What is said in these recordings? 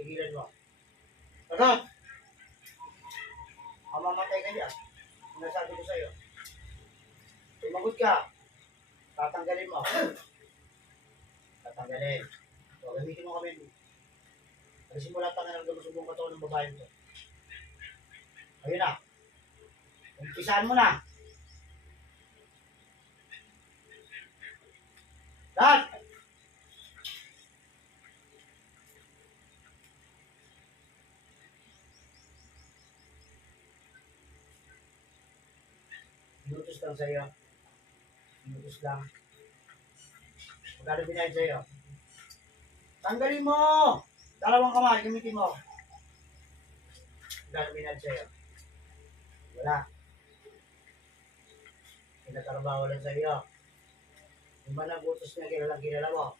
Tigilan mo. Sagot! Mamamatay ka dyan. Ang nasabi ko sa'yo. Tumagot ka. Tatanggalin mo. Tatanggalin. So, gamitin mo kami. Alisin mo lahat ang nagdamusubong katawan ng babae mo. Ayun na. Umpisaan mo na. Lahat! Minutos lang sa'yo. Minutos lang. Magkano binayad sa'yo? Tanggalin mo! Dalawang kamay, gamitin mo. Magkano binayad sa'yo? Wala. Pinatrabaho lang sa'yo. Yung ba nagutos niya kilala mo?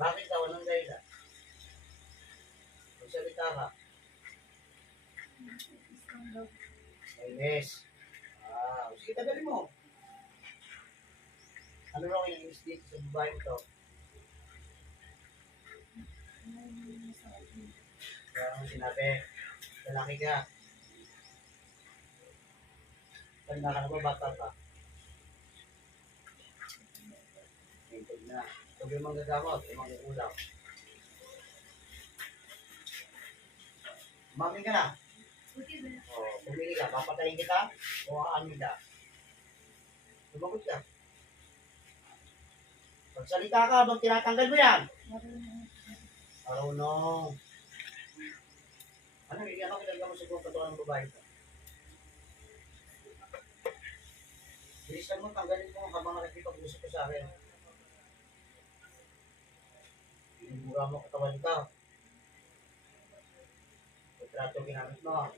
Bakit daw? Anong dahilan? Magsalita ka. Inis. Sige, tagalin mo. Ano raw yung inis dito sa babae ito? Kaya ang sinabi, lalaki ka. Tanda ka na ba, bata ka? Hintog na. Huwag yung manggagamot, yung manggukulang. Umamin ka na. Pumili ka, papatayin kita o aanin ka. Sumagot ka. Pagsalita ka, habang tinatanggal mo yan. Marunong. Ano, hindi ako kinagawa mo sa buong katawan ng babae ko. Bilisan mo, tanggalin mo habang nakikipag-usap ko sa akin. Pinibura mo katawan ka. Trato ginamit mo.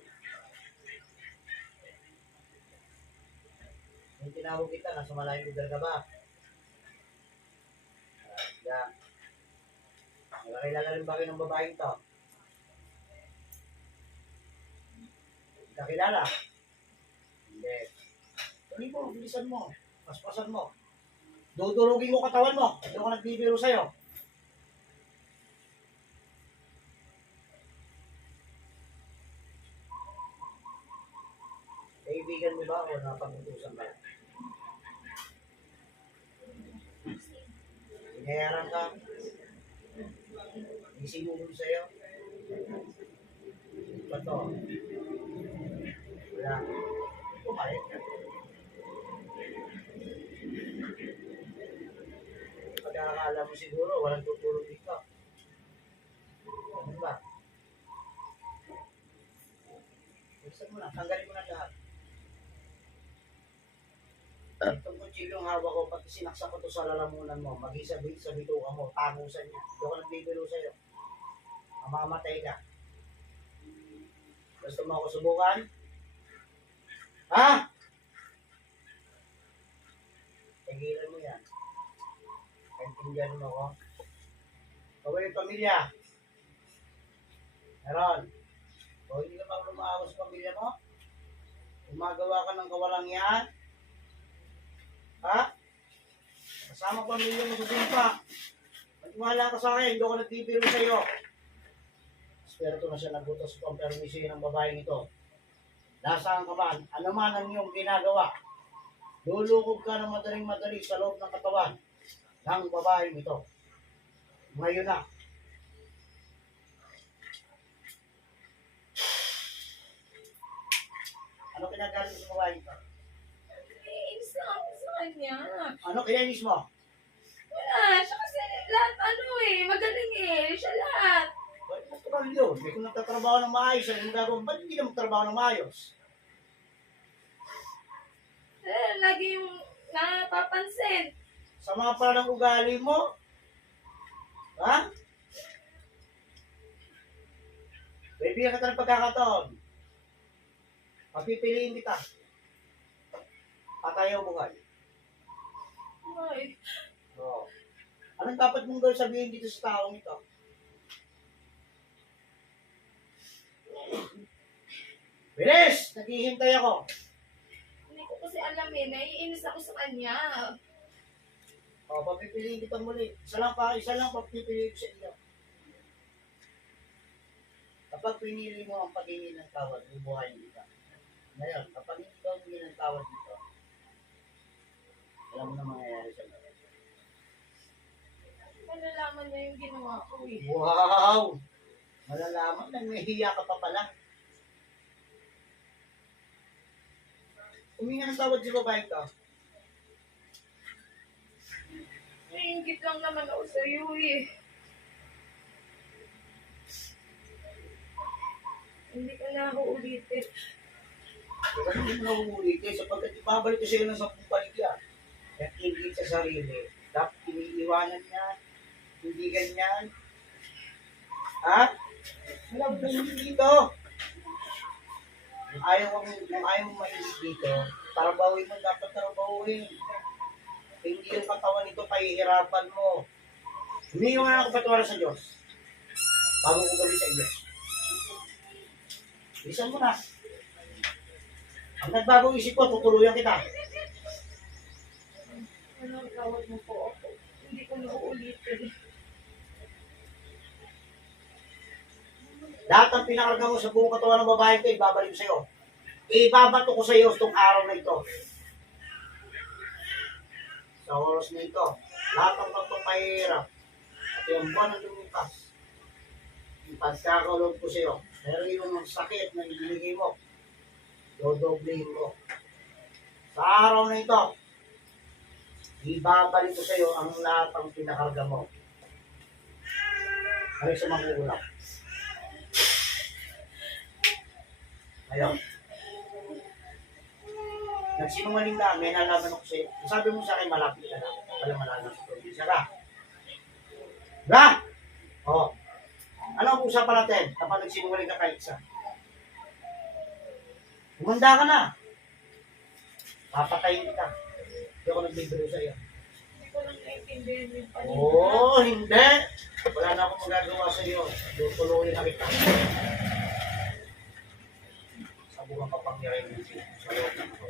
Yung tinawag kita, nasa malayong lugar ka ba? Yan. Nakilala rin ba kayo ng babaeng to? Nakilala? Hindi. Tuloy mo, bilisan mo. Paspasan mo. Dudurugin mo katawan mo. Hindi ako nagbibiro sa'yo. Kaibigan mo ba o napag-utusan ba? Binayaran ka? May sinulong sa'yo? Bato? Wala. Pumayag ka. Pagkakala mo siguro, walang tutulong dito. Ano ba? Bilisan mo na, tanggalin mo na lahat. Itong kutsilong hawak ko, pati sinaksak ko to sa lalamunan mo, mag-isabit sa bituka mo, tagusan niya. Hindi ako nagbibiro sa'yo. Mamamatay ka. Gusto mo ako subukan? Ha? Tigilan mo yan. Kaintindihan mo ako. Kaway yung pamilya. Meron. O hindi ka pa lumaawa sa pamilya mo? Gumagawa ka ng kawalang yan? Ha? Kasama pamilya mo sa sumpa. Maniwala ka sa akin, hindi ako nagbibiro sa iyo. Espiritu na siya nagbutos ko ang permisyon ng babaeng ito. Nasaan ka man, ano man ang iyong ginagawa, lulukog ka ng madaling-madali sa loob ng katawan ng babaeng ito. Ngayon na. Ano kinagaling sa babaeng ito? Inis na ako sa kanya. Ano kinainis mo? Wala, siya kasi lahat magaling siya lahat. Bakit mo ito yun? May kung nagtatrabaho ng maayos, ano yung gagawin? Ba't hindi ka magtrabaho ng maayos? Lagi yung napapansin. Sama pa ng ugali mo? Ha? Bibigyan kita ng pagkakataon. Papipiliin kita. At ayaw buhay. Ay, Oo. Anong dapat mong gawin sabihin dito sa taong ito? Bilis! Naghihintay ako. hindi ko kasi alam naiinis ako sa kanya. O, papipiliin kita muli. Isa lang papipiliin ko sa inyo. Kapag pinili mo ang paghingi ng tawad, bubuhayin kita. Ngayon, kapag hindi ka humingi ng tawad dito, alam mo na mangyayari sa mga. Malalaman niya yung ginawa ko eh. Wow! Malalaman na may hiya ka pa pala. Humingi ng tawad sa babae ka. Naiingit lang naman ako sa iyo eh. Hindi ka na ako ulitin. Kasi hindi mo na uulitin sapagkat ibabalik ko sa'yo ng 10 balik yan. At hindi sa sarili. Dapat iniiwanan niya. Hindi ganyan. Ha? Wala mo dito. Kung ayaw mo mainit dito, tarbawin mo, dapat tarbawin. Hindi yung katawan nito, pahihirapan mo. Humingi mo na ako patuwara sa Diyos. Bago ko gawin sa iyo. Bilisan mo na. Ang nagbagong isip ko, tutuluyan kita. Anong tawad mo po ako? Hindi ko na uulitin. Lahat ng pinakarga mo sa buong katawan ng babae ko, ibabalik ko sa'yo. Ibabato ko sa'yo itong araw na ito. Sa oras na ito, lahat ng pagpapahirap at yung buwan na lumipas, ipagkakaulog ko sa'yo. Pero yung sakit na ibinigay mo, dodoblehin ko. Sa araw na ito, ibabalik ko sa'yo ang lahat ng pinakarga mo. Ano sa mga ulap? Ngayon, nagsinungaling ka, may nalaman ako sa'yo. Sabi mo sa akin, malapit ka na. Wala malaman sa probinsya ka. Ba? Oo. Ano ang usapan natin kapag nagsinungaling ka kahit isa? Umanda ka na. Papatayin kita. Hindi ako nagbibiro sa'yo. Hindi ko lang naiintindihan yung paningin. Oo, hindi. Wala na akong magagawa sa'yo. Tutuloy na kita. Sa buong kapangyarihan ng Diyos. Sa loob ng ako.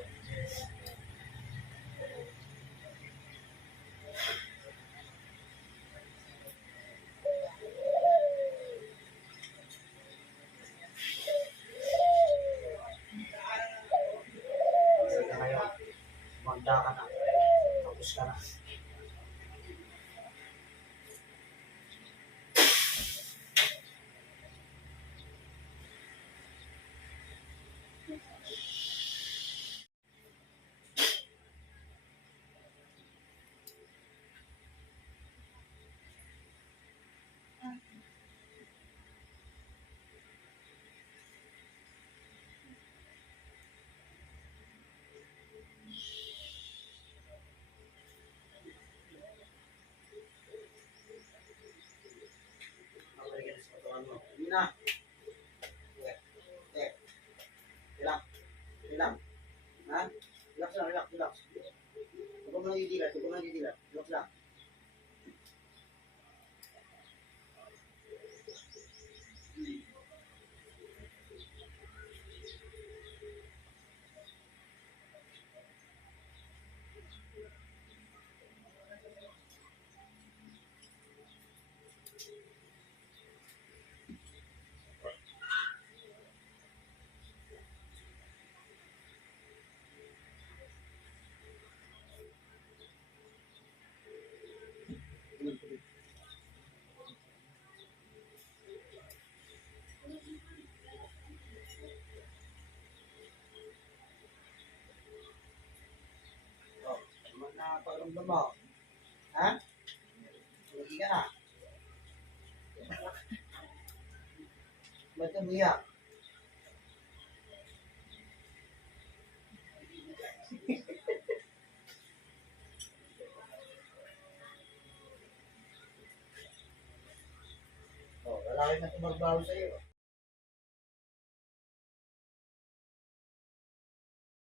Kaya ngayon, umanda ka na. Tapos ka na. Hindi na. Relax. Relax. Ha? Relax lang, relax, relax. Huwag mo nang didilat, huwag mo nang didilat. Relax lang. Oh, naman na pagramdam mo. Ha? Hindi ka na. Ba't ka biyak? Oh, lalaki na tumagbaho sa'yo.